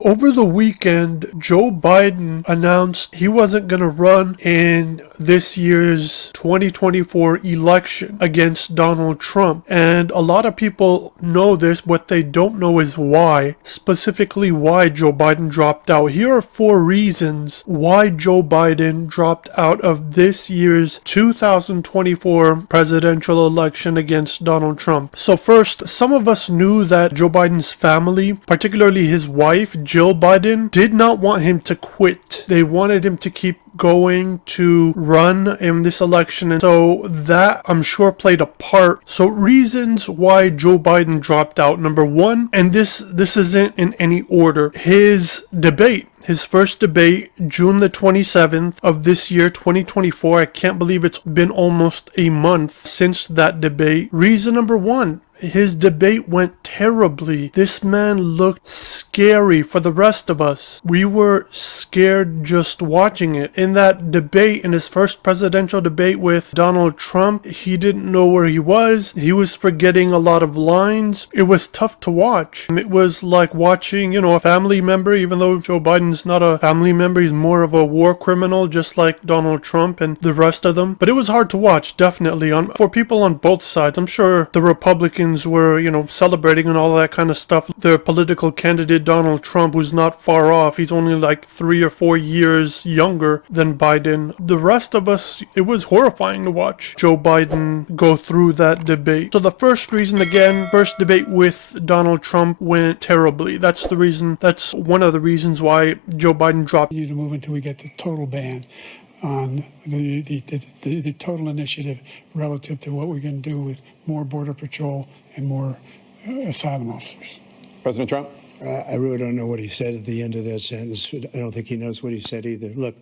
Over the weekend, Joe Biden announced he wasn't going to run in this year's 2024 election against Donald Trump. And a lot of people know this. What they don't know is why, specifically why Joe Biden dropped out. Here are 4 reasons why Joe Biden dropped out of this year's 2024 presidential election against Donald Trump. So first, some of us knew that Joe Biden's family, particularly his wife, Jill Biden, did not want him to quit. They wanted him to keep going to run in this election, and so that I'm sure played a part. So reasons why Joe Biden dropped out. Number 1, and this isn't in any order, his first debate, June the 27th of this year, 2024. I can't believe it's been almost a month since that debate. Reason number 1, his debate went terribly. This man looked scary for the rest of us. We were scared just watching it. In that debate, in his first presidential debate with Donald Trump, he didn't know where he was. He was forgetting a lot of lines. It was tough to watch. It was like watching, a family member, even though Joe Biden's not a family member. He's more of a war criminal, just like Donald Trump and the rest of them. But it was hard to watch, definitely, for people on both sides. I'm sure the Republicans were, celebrating and all that kind of stuff. Their political candidate, Donald Trump, who's not far off. He's only like 3 or 4 years younger than Biden. The rest of us, it was horrifying to watch Joe Biden go through that debate. So the first reason, again, first debate with Donald Trump went terribly. That's one of the reasons why Joe Biden dropped. We need to move until we get the total ban on the total initiative relative to what we're going to do with more Border Patrol and more asylum officers. President Trump? I really don't know what he said at the end of that sentence. I don't think he knows what he said either. Look.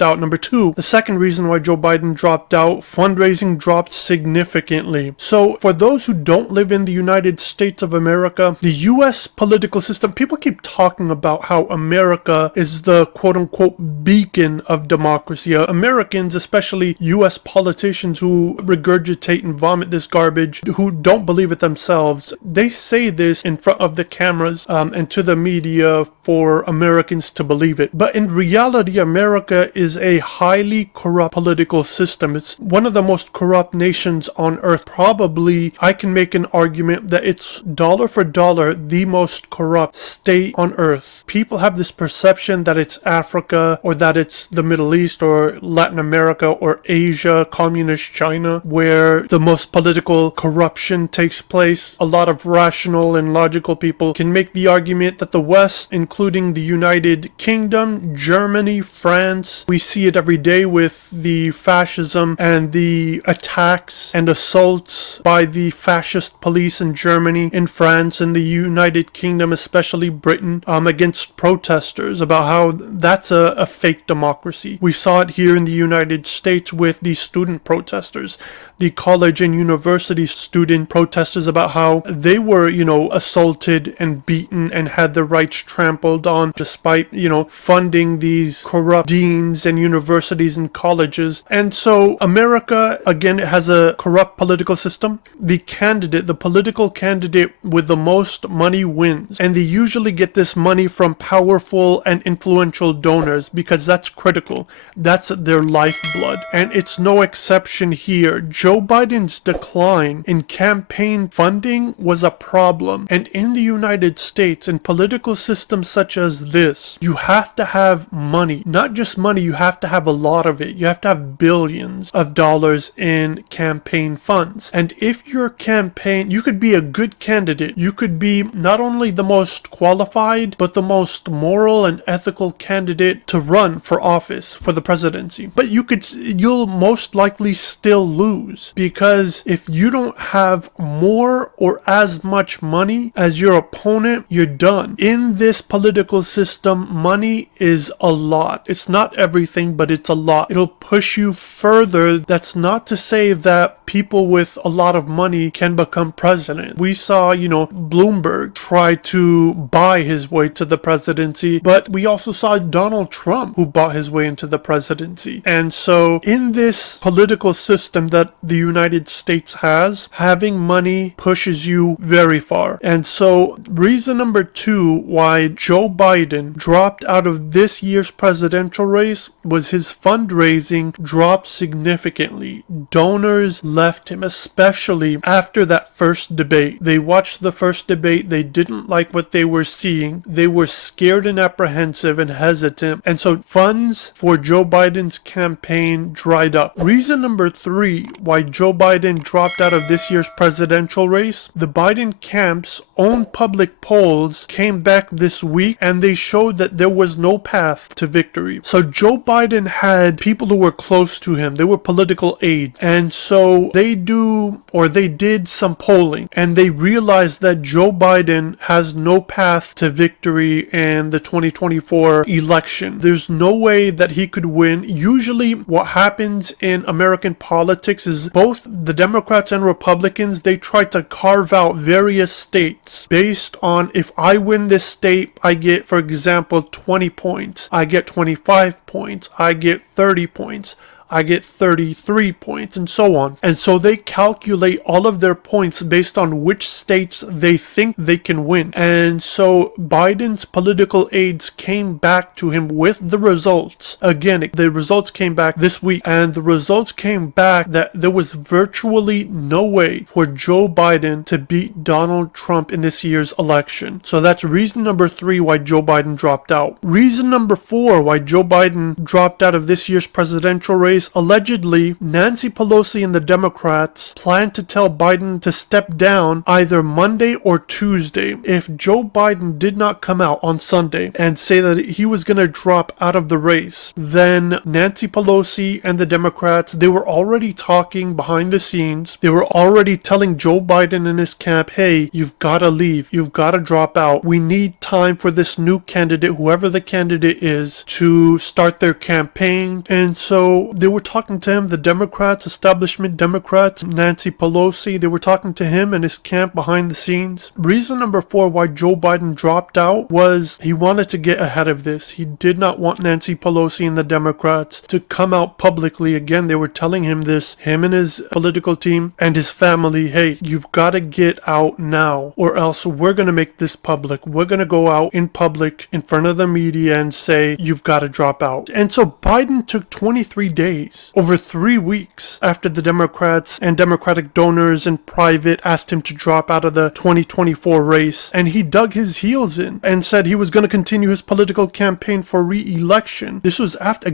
Out. Number 2, the second reason why Joe Biden dropped out, fundraising dropped significantly. So for those who don't live in the United States of America, the U.S. political system, people keep talking about how America is the quote-unquote beacon of democracy. Americans, especially U.S. politicians who regurgitate and vomit this garbage, who don't believe it themselves, they say this in front of the cameras and to the media for Americans to believe it. But in reality, America is a highly corrupt political system. It's one of the most corrupt nations on earth. Probably, I can make an argument that it's dollar for dollar the most corrupt state on earth. People have this perception that it's Africa, or that it's the Middle East, or Latin America, or Asia, communist China, where the most political corruption takes place. A lot of rational and logical people can make the argument that the West, including the United Kingdom, Germany, France, we see it every day with the fascism and the attacks and assaults by the fascist police in Germany, in France, in the United Kingdom, especially Britain, against protesters, about how that's a fake democracy. We saw it here in the United States with the student protesters, the college and university student protesters, about how they were, assaulted and beaten and had their rights trampled on, despite, funding these corrupt deans and universities and colleges. And so America, again, it has a corrupt political system. The political candidate with the most money wins. And they usually get this money from powerful and influential donors, because that's critical. That's their lifeblood. And it's no exception here. Joe Biden's decline in campaign funding was a problem. And in the United States, in political systems such as this, you have to have money. Not just money, you have to have a lot of it. You have to have billions of dollars in campaign funds. And if your campaign, you could be a good candidate. You could be not only the most qualified, but the most moral and ethical candidate to run for office, for the presidency. But you'll most likely still lose, because if you don't have more or as much money as your opponent, you're done. In this political system, money is a lot. It's not every everything, but it's a lot. It'll push you further. That's not to say that people with a lot of money can become president. We saw, Bloomberg try to buy his way to the presidency, but we also saw Donald Trump who bought his way into the presidency. And so in this political system that the United States has, having money pushes you very far. And so reason number 2 why Joe Biden dropped out of this year's presidential race was his fundraising dropped significantly. Donors left him, especially after that first debate. They watched the first debate, they didn't like what they were seeing, they were scared and apprehensive and hesitant, and so funds for Joe Biden's campaign dried up. Reason number 3 why Joe Biden dropped out of this year's presidential race, the Biden camp's own public polls came back this week and they showed that there was no path to victory. So Joe Biden had people who were close to him, they were political aides, and so they did some polling and they realized that Joe Biden has no path to victory in the 2024 election. There's no way that he could win. Usually what happens in American politics is both the Democrats and Republicans, they try to carve out various states based on if I win this state, I get, for example, 20 points. I get 25 points. I get 30 points. I get 33 points, and so on. And so they calculate all of their points based on which states they think they can win. And so Biden's political aides came back to him with the results. Again, the results came back this week, and the results came back that there was virtually no way for Joe Biden to beat Donald Trump in this year's election. So that's reason number 3 why Joe Biden dropped out. Reason number 4 why Joe Biden dropped out of this year's presidential race, allegedly, Nancy Pelosi and the Democrats plan to tell Biden to step down either Monday or Tuesday. If Joe Biden did not come out on Sunday and say that he was going to drop out of the race, then Nancy Pelosi and the Democrats, they were already talking behind the scenes. They were already telling Joe Biden and his camp, hey, you've got to leave. You've got to drop out. We need time for this new candidate, whoever the candidate is, to start their campaign. And so they were talking to him, the Democrats, establishment Democrats, Nancy Pelosi, they were talking to him and his camp behind the scenes. Reason number 4 why Joe Biden dropped out was he wanted to get ahead of this. He did not want Nancy Pelosi and the Democrats to come out publicly. Again, they were telling him this, him and his political team and his family, hey, you've got to get out now or else we're going to make this public. We're going to go out in public in front of the media and say, you've got to drop out. And so Biden took 23 days, over 3 weeks after the Democrats and Democratic donors in private asked him to drop out of the 2024 race, and he dug his heels in and said he was going to continue his political campaign for re-election. This was after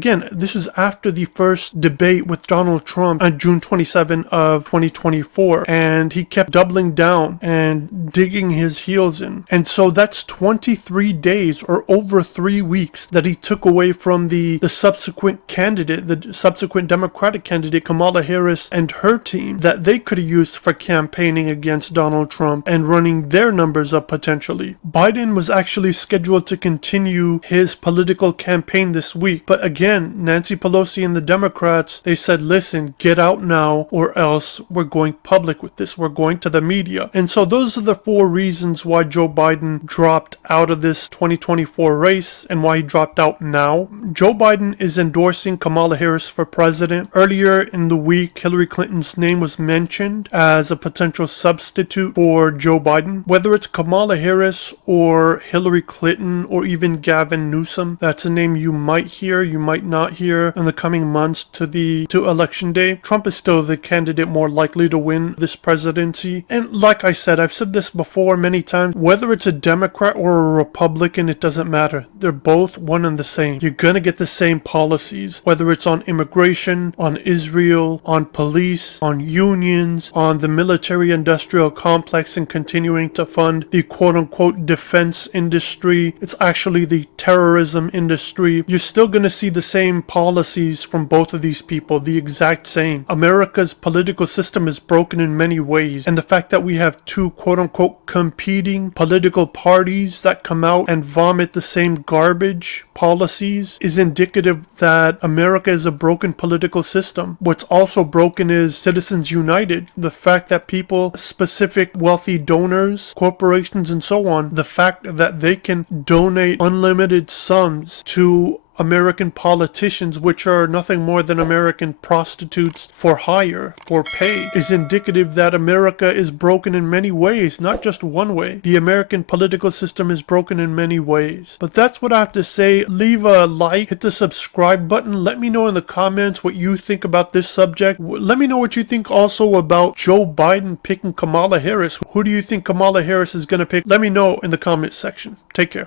the first debate with Donald Trump on June 27 of 2024, and he kept doubling down and digging his heels in. And so that's 23 days or over 3 weeks that he took away from the subsequent candidate, the subsequent Democratic candidate Kamala Harris and her team that they could have used for campaigning against Donald Trump and running their numbers up potentially. Biden was actually scheduled to continue his political campaign this week, but again, Nancy Pelosi and the Democrats, they said, listen, get out now or else we're going public with this. We're going to the media. And so those are the 4 reasons why Joe Biden dropped out of this 2024 race and why he dropped out now. Joe Biden is endorsing Kamala Harris for president. Earlier in the week, Hillary Clinton's name was mentioned as a potential substitute for Joe Biden. Whether it's Kamala Harris or Hillary Clinton or even Gavin Newsom, that's a name you might hear, you might not hear in the coming months to election day. Trump is still the candidate more likely to win this presidency. And like I said, I've said this before many times, whether it's a Democrat or a Republican, it doesn't matter. They're both one and the same. You're gonna get the same policies, whether it's on immigration, immigration, on Israel, on police, on unions, on the military-industrial complex, and continuing to fund the quote-unquote defense industry. It's actually the terrorism industry. You're still going to see the same policies from both of these people, the exact same. America's political system is broken in many ways, and the fact that we have two quote-unquote competing political parties that come out and vomit the same garbage policies is indicative that America is a broken political system. What's also broken is Citizens United. The fact that people, specific wealthy donors, corporations, and so on, the fact that they can donate unlimited sums to American politicians, which are nothing more than American prostitutes for hire, for pay, is indicative that America is broken in many ways, not just one way. The American political system is broken in many ways. But that's what I have to say. Leave a like, hit the subscribe button. Let me know in the comments what you think about this subject. Let me know what you think also about Joe Biden picking Kamala Harris. Who do you think Kamala Harris is going to pick? Let me know in the comments section. Take care.